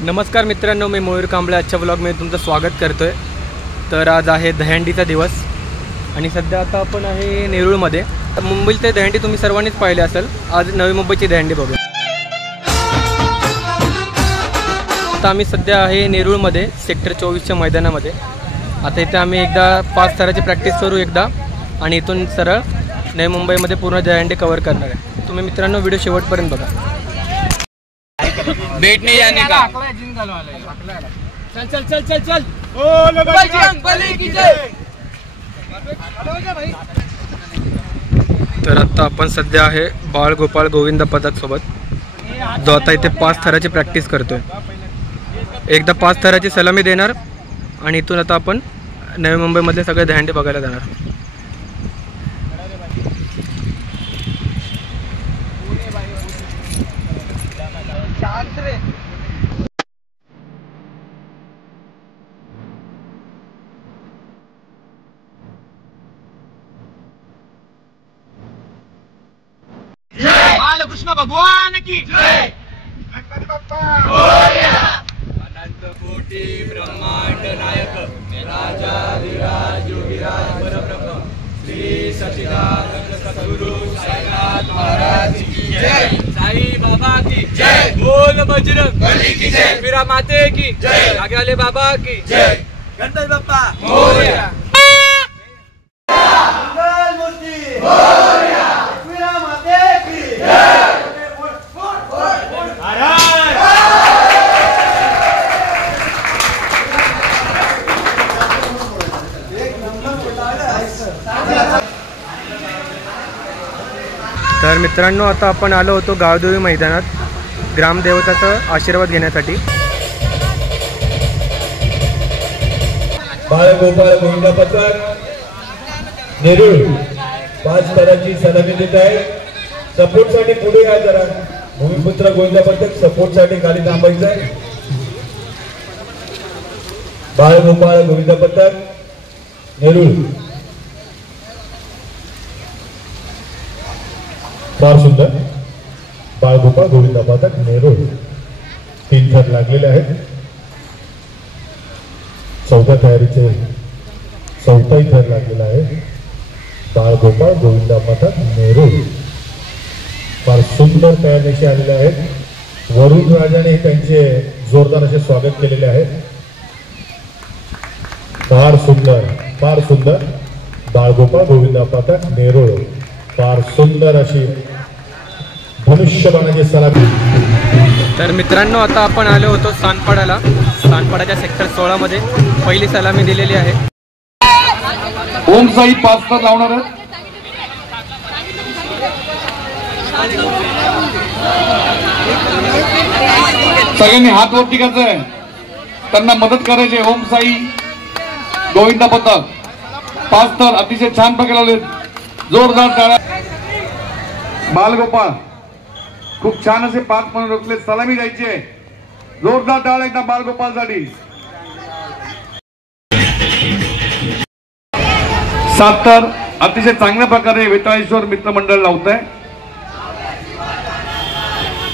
नमस्कार मित्रांनो, मी मयूर कांबळे आजच्या व्लॉगमध्ये तुमचं स्वागत करतोय। तर आज आहे दहीहंडीचा दिवस आणि सध्या आता आपण आहे नेरूळमध्ये। मुंबईत ते दहीहंडी तुम्ही सर्वांनीच पाहिले असेल। आज नवी मुंबईची दहीहंडी बघू। आता आम्ही सध्या आहे नेरूळमध्ये सेक्टर 24च्या मैदानामध्ये। आता इथे आम्ही एकदा 5 थराची प्रॅक्टिस करू एकदा आणि इथून सरळ नवी मुंबईमध्ये पूर्ण दहीहंडी कव्हर करणार आहे। तुम्ही मित्रांनो व्हिडिओ शेवटपर्यंत बघा। बेट नहीं जाने का। चल चल चल चल चल ओ बजरंग बली की जय। तर आता आपण सध्या आहे बाळ गोपाळ गोविंद पथक सोबत, जो आता इथे 5 थराची प्रॅक्टिस करतोय। एकदा 5 थराची सलामी देणार आणि इथून आता आपण नवी मुंबईमधले सगळे दहीहंडी बघायला जाणार। कृष्ण भगवान की जय। गणपति बप्पा मोरया। अनंत कोटि ब्रह्मांड नायक राजाधिराज योगीराज परब्रह्म श्री सच्चिदानंद सद्गुरु साईनाथ महाराज की जय। साई बाबा की जय। बोल बजरंग बली की जय। मीरा माते की जय। आगे वाले बाबा की जय। गणपति बप्पा मोरया। तर मित्रांनो, आता आपण आलो होतो गावदेवी मैदानात ग्रामदेवताचा आशीर्वाद घेण्यासाठी। बाळ गोपाळ गोविंद पथक नेरूळ 5 थराची सलामी देत आहे। सपोर्ट साठी पुढे या जरा। भूमिपुत्र गोविंद पथक सपोर्ट साठी खाली थांबायचं आहे। बाळ गोपाळ गोविंद पथक नेरूळ फार सुंदर। बाळ गोपाळ गोविंद पथक नेरूळ 3 थर लागलेले आहेत। 4थ्या तयारीचे 4थाही थर लागलेला आहे। बाळ गोपाळ गोविंद पथक नेरूळ फार सुंदर तयारीशी आलेले आहेत। वरुण राजाने त्यांचे जोरदार असे स्वागत केलेले आहे। फार सुंदर बाळ गोपाळ गोविंद पथक नेरूळ फार सुंदर अशी धनुष्यबाणाची सलामी। तर मित्रांनो, आता आपण आलो होतो सानपाड्याला। सानपाड्याच्या सेक्टर 16 मध्ये पहिली सलामी दिलेली आहे। ओम साई 5 थर लावणार आहेत। सगळ्यांनी हात वरती करायचं आहे, त्यांना मदत करायची। ओम साई गोविंद पथक 5 थर अतिशय छान प्रकारे लावले। जोरदार टाळ्या। बालगोपाळ खूप छान असे 5 म्हणून रोखले। सलामी द्यायची आहे। जोरदार टाळ्या एकदा बालगोपाळसाठी। 7 थर अतिशय चांगल्या प्रकारे वेताळेश्वर मित्रमंडळ लावत आहे।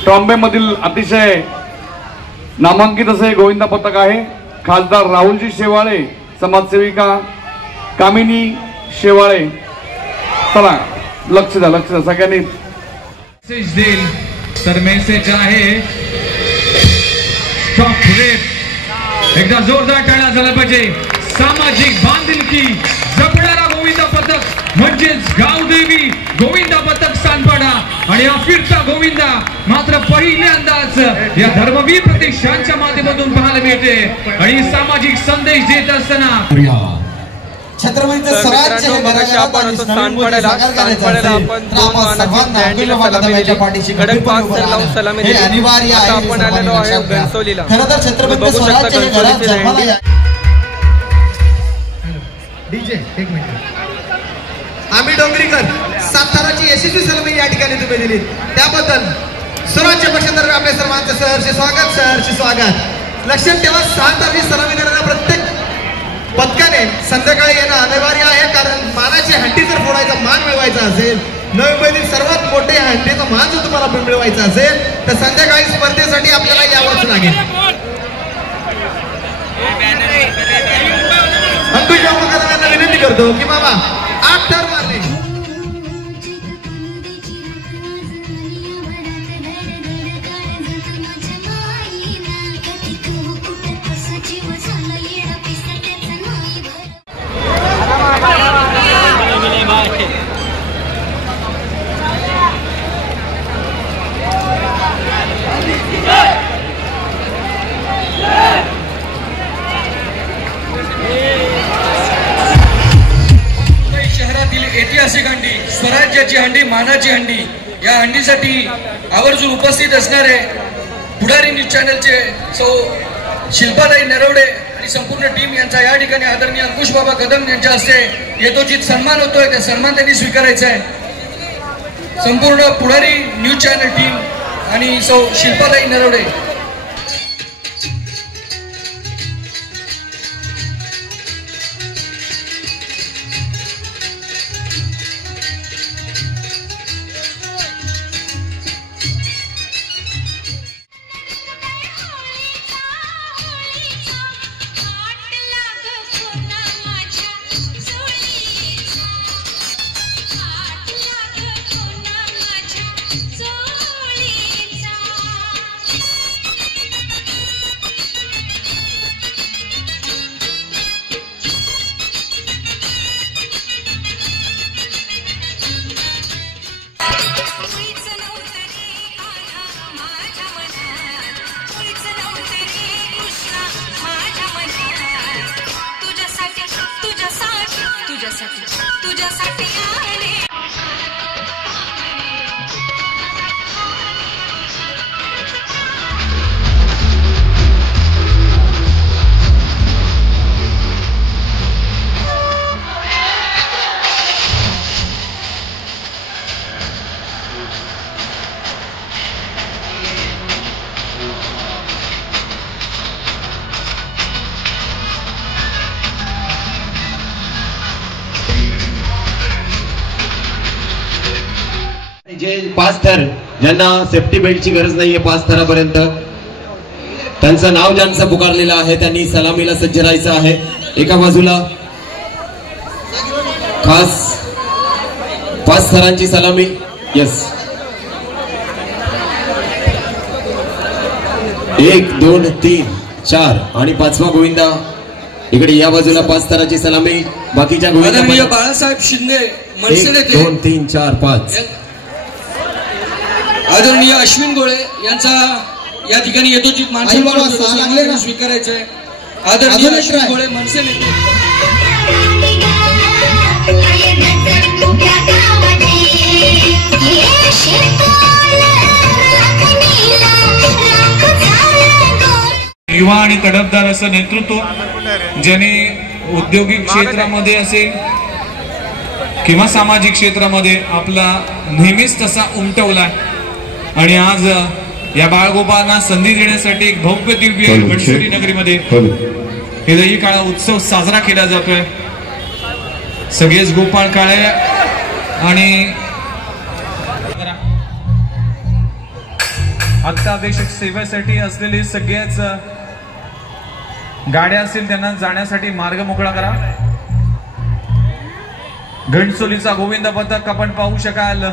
ट्रॉम्बे मधील अतिशय नामांकित असे गोविंद पथक आहे। खासदार राहुलजी शेवाळे, समाजसेविका कामिनी शेवाळे। चला लक्ष द्या सगळ्यांनी। मैसेज देईल तर मेसेज आहे स्टॉप रेप। एकदा जोरदार टाळ्या झाला पाहिजे। सामाजिक बांधिलकी जपणारा गोविंद पथक म्हणजेच गावदेवी गोविंदा पथक सांगपाडा आणि हा फिरता गोविंदा मात्र पहिल्यांदाच या धर्मवीर प्रतिष्ठानच्या माध्यमातून पाहायला मिळते आणि सामाजिक संदेश देत असताना छत्रपतीचं स्वराज्य हे मगाशी आपण होतो सांगपाड्याला आपण 2 मानाची दहीहंडीला सलामी दिली. कडक 5 सर लावून सलामी दिली. आता आपण आलेलो आहे घनसोलीला. खरं तर छत्रपतीचं बघू शकता स्वराज्य हे घरात घनसोलीची जन्माला दहीहंडी. डीजे एक मिनिट. आम्ही डोंगरीकर साताराची यशस्वी सलामी या ठिकाणी तुम्ही दिली त्याबद्दल स्वराज्य पक्षातर्फे आपल्या सर्वांचं सहर्ष स्वागत. लक्षात ठेवा 7 तारखेला सलामी देणाऱ्या प्रत्येक पथकाने संध्याकाळी येणं अनिवार्य आहे, कारण मानाची हंडी जर फोडायचा मान मिळवायचा असेल, नवी मुंबईतील सर्वात मोठे हंडीचा मान जर तुम्हाला मिळवायचा असेल तर संध्याकाळी स्पर्धेसाठी आपल्याला यावंच लागेल. अंकुश बाबा विनंती करतो की बाबा 8 ठर मारले. ऐतिहासिक हंडी, स्वराज्याची हंडी, मानाची हंडी, या हंडीसाठी आवर्जून उपस्थित असणारे पुढारी न्यूज चॅनलचे सौ शिल्पाताई नरवडे आणि संपूर्ण टीम यांचा या ठिकाणी आदरणीय अंकुश बाबा कदम यांच्या हस्ते यथोचित सन्मान होतोय. त्या सन्मान त्यांनी स्वीकारायचा आहे. संपूर्ण पुढारी न्यूज चॅनल टीम आणि सौ शिल्पाताई नरवडे. जे 5 थर ज्यांना सेफ्टी बेल्टची गरज नाहीये 5 थरापर्यंत त्यांचं नाव ज्यांचं पुकारलेलं आहे त्यांनी सलामीला सज्ज राहायचं आहे. एका बाजूला खास 5 थरांची सलामी. यस 1 2 3 4 आणि 5वा गोविंदा इकडे या बाजूला 5 थराची सलामी. बाकीच्या गोविंदा बाळासाहेब शिंदे 1 2 3 4 5. आदरणीय अश्विन गोळे यांचा या ठिकाणी यथोचित मानसन्मान स्वीकारायचा आहे. आदरणीय अश्विन गोळे मनसे नेते. युवा आणि तडफदार असं नेतृत्व ज्याने औद्योगिक क्षेत्रामध्ये असेल किंवा सामाजिक क्षेत्रामध्ये आपला नेहमीच तसा उमटवलाय आणि आज या बाळगोपाळांना संधी देण्यासाठी एक भव्य दिव्य घनसोली नगरीमध्ये हे दही काळा उत्सव साजरा केला जातोय. सगळेच गोपाळ काळे आणि अत्यावश्यक सेवेसाठी असलेली सगळ्याच गाड्या असतील त्यांना जाण्यासाठी मार्ग मोकळा करा. घनसोलीचा गोविंद पथक आपण पाहू शकाल.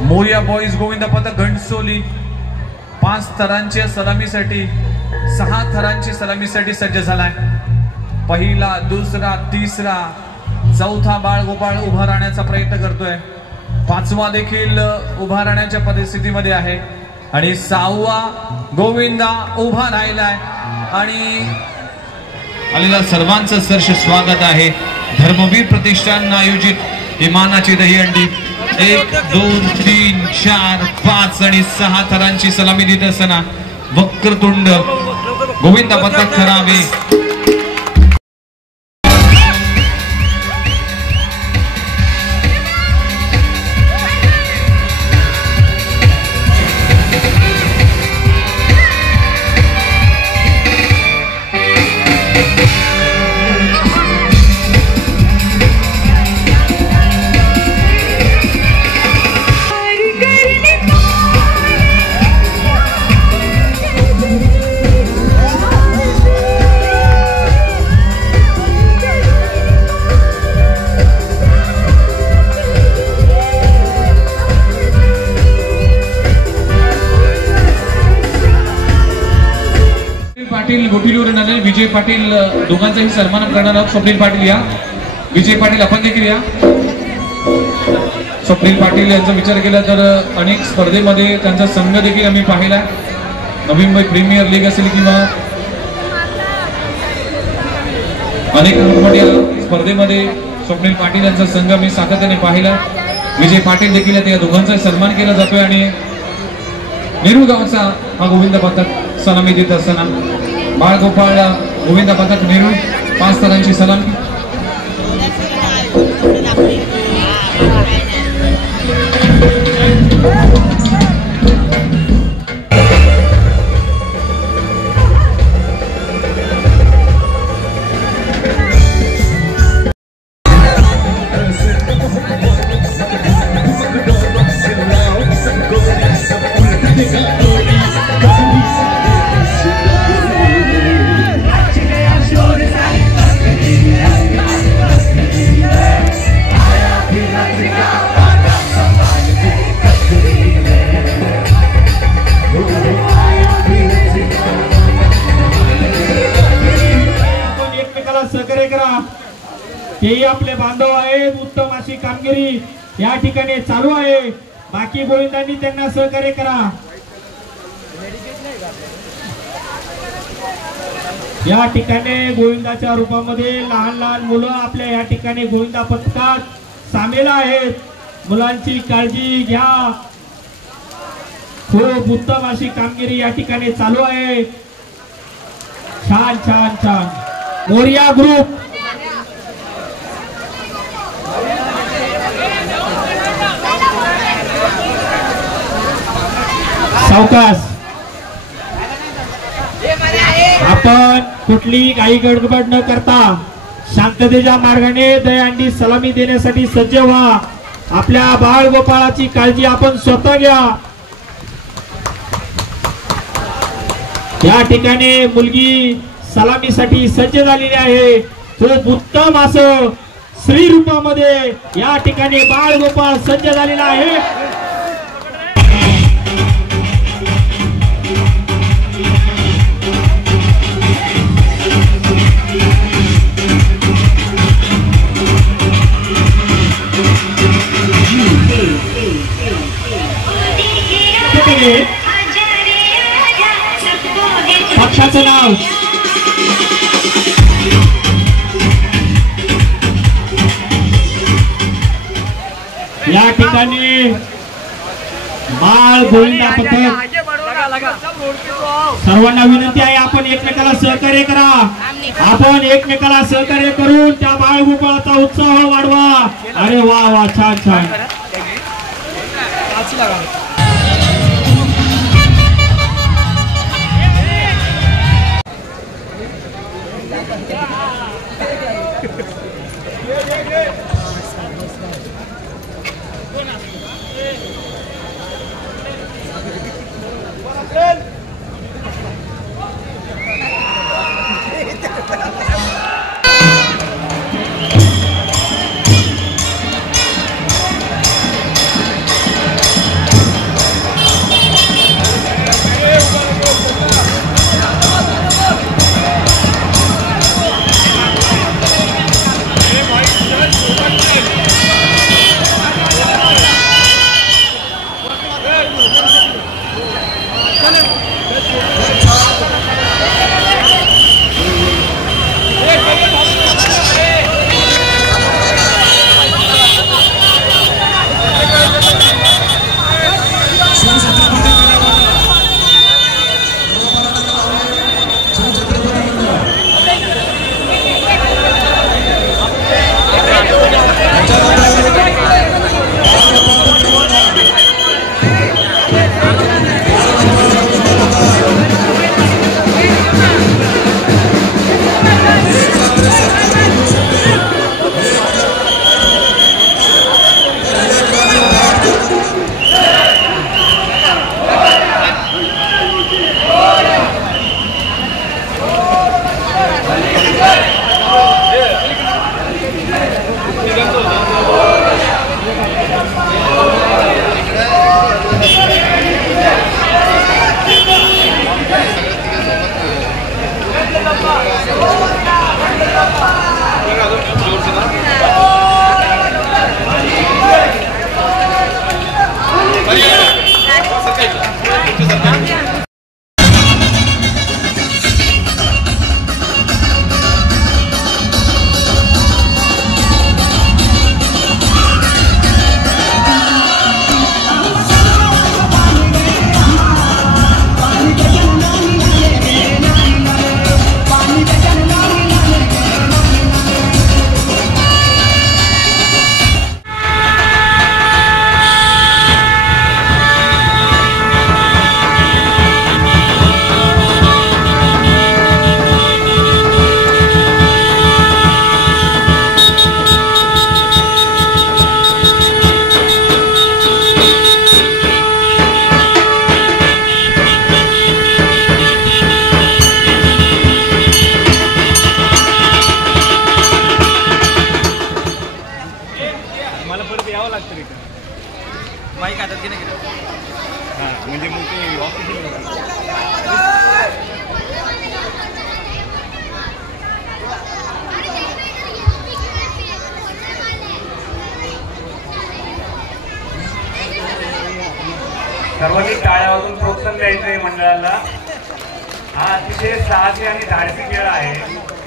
मोरिया बॉईज गोविंद पथक घनसोली 5 थरांच्या सलामीसाठी 6 थरांची सलामीसाठी सज्ज झालाय. पहिला, दुसरा, तिसरा, चौथा बाळगोपाळ उभा राहण्याचा प्रयत्न करतोय, पाचवा देखील उभा राहण्याच्या परिस्थितीमध्ये आहे आणि सहावा गोविंदा उभा राहिलाय आणि आलेल्या सर्वांचं सहर्ष स्वागत आहे। धर्मवीर प्रतिष्ठान आयोजित इमानाची दहीहंडी 1 2 3 4 5 आणि 6 थरांची सलामी देत असताना वक्रतुंड गोविंदा पथक खरावे पाटील गोटीलीवरून आले विजय पाटील दोघांचाही सन्मान करणार आहोत। स्वप्नील पाटील या, विजय पाटील आपण देखील या। स्वप्नील पाटील यांचा विचार केला तर अनेक स्पर्धेमध्ये त्यांचा संघ देखील आम्ही पाहिला, नवी मुंबई प्रीमियर लीग असेल किंवा अनेक मोठमोठ्या स्पर्धेमध्ये स्वप्नील पाटील यांचा संघ मी सातत्याने पाहिला। विजय पाटील देखील या दोघांचा सन्मान केला जातोय आणि नेरूळ गावचा हा गोविंद पथक सलामी देत असताना बाळगोपाळ गोविंद पथक नेरूळ 5 थरांची सलामी। सहकार्य करा, तेही आपले बांधव आहेत। उत्तम अशी कामगिरी या ठिकाणी चालू आहे, बाकी गोविंदांनी त्यांना सहकार्य करा। या ठिकाणी गोविंदाच्या रूपामध्ये लहान लहान मुलं आपल्या या ठिकाणी गोविंदा पथकात सामील आहेत। मुलांची काळजी घ्या, खूप उत्तम अशी कामगिरी या ठिकाणी चालू आहे। छान छान छान मोरिया ग्रुप सावकाश, आपण कुठली काही गडबड न करता शांततेच्या मार्गाने दहीहंडी सलामी देण्यासाठी सज्ज व्हा। आपल्या बाळगोपाळाची काळजी आपण स्वतः घ्या। या ठिकाणी मुलगी सलामीसाठी सज्ज झालेली आहे। खूप उत्तम असं श्री रूपामध्ये या ठिकाणी बाळगोपाळ सज्ज झालेला आहे। पक्षाचं नाव या ठिकाणी बाळ गोविंदा पथक। सर्वांना विनंती आहे, आपण एकमेकाला सहकार्य करा, आपण एकमेकाला सहकार्य करून त्या बाळगोपाळाचा उत्साह वाढवा। अरे वा वा, छान छान। माईक हातात घे ना म्हणजे मग ते ऑफिस सर्वांनी टाळ्या वाजून प्रोत्साहन द्यायचं आहे मंडळाला. हा अतिशय साहसी आणि धाडसी खेळ आहे.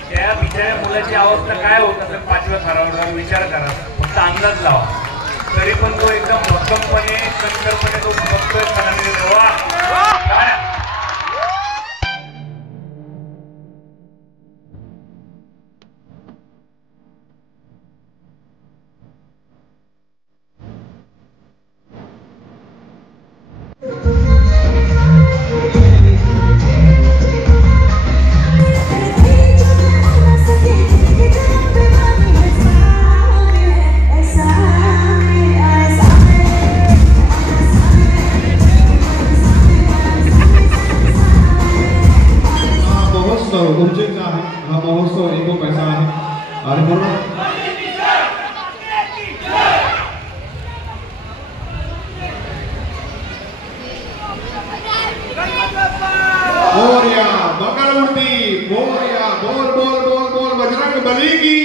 त्या बिचाऱ्या मुलाची अवस्था काय होत असेल 5व्या थरावर विचार करा, फक्त अंदाज लावा. तरी पण तो एकदम भक्कमपणे कणखरपणे तो बघतोय सणांनी उर्जेचा आहे. हा महोत्सव एकोप्याचा आहे आणि म्हणून मोरया मंगलमूर्ती मोरया बोल बोल बोल बोल बजरंग बली की.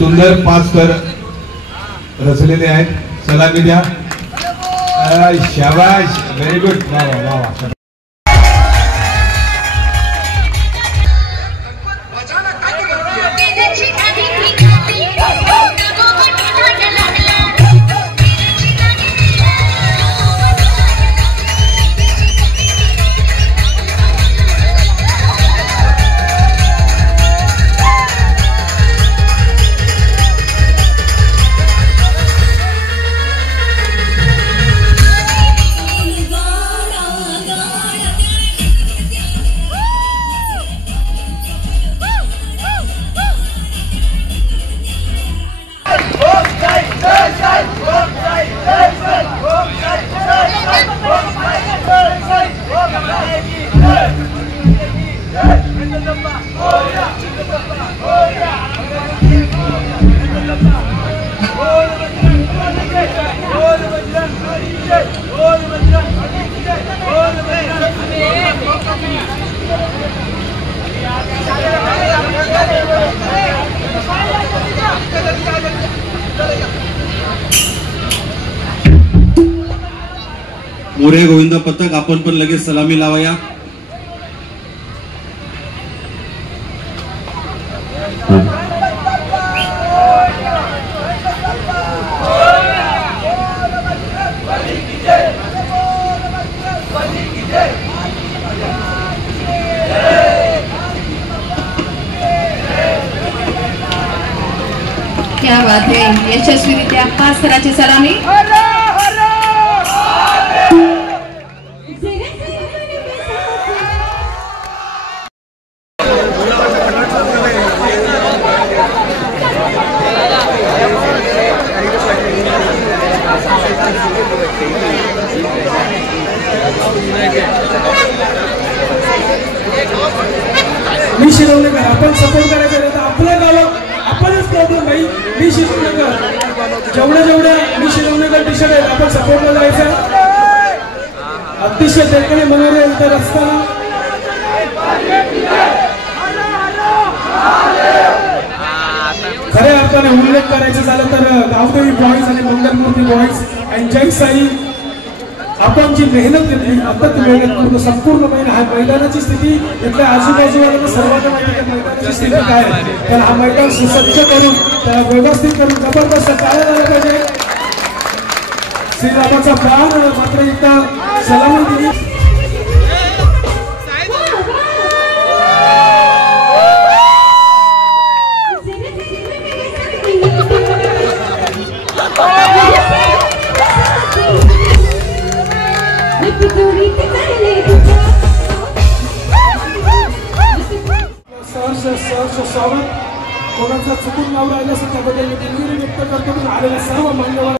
सुंदर 5 स्तर रचलेले आहेत. सलामी द्या. शाबाश, व्हेरी गुड. वा वा वा. Go मोरे गोविंद पथक आपण पण लगेच सलामी लावूया. क्या बात है, यशस्वीरित्या 5 थराची सलामी. मी शिरवणेकर, आपण सपोर्ट करायचं तर आपल्या गावात आपणच करतो भाई. मी शिरवणेकर, जेवढ्या मी शिरवणेकर टी शर्ट आहेत आपण सपोर्टला जायचं. अतिशय देखणे मनोरंजन तर असताना खऱ्या अर्थाने उल्लेख करायचं झालं तर गावदेवी बॉईज आणि मंगलमूर्ती बॉईज आणि जय साई आपण जी मेहनत घेतली, अथक मेहनत करतो संपूर्ण मैदानाची स्थिती इथल्या आजूबाजूला सर्वांना माहिती आहे मैदानाची स्थिती काय आहे. तर हा मैदान सुसज्ज करून त्याला व्यवस्थित करून जबरदस्त टाळ्या झाल्या पाहिजे. श्रीरामाचा प्राण मात्र एकदा सलामी दिली. सहर्ष स्वागत. कोणाचा चुकून नाव राहिलं असेल त्याबद्दल मी दिलगिरी व्यक्त करतो. आलेल्या सर्व मान्यवर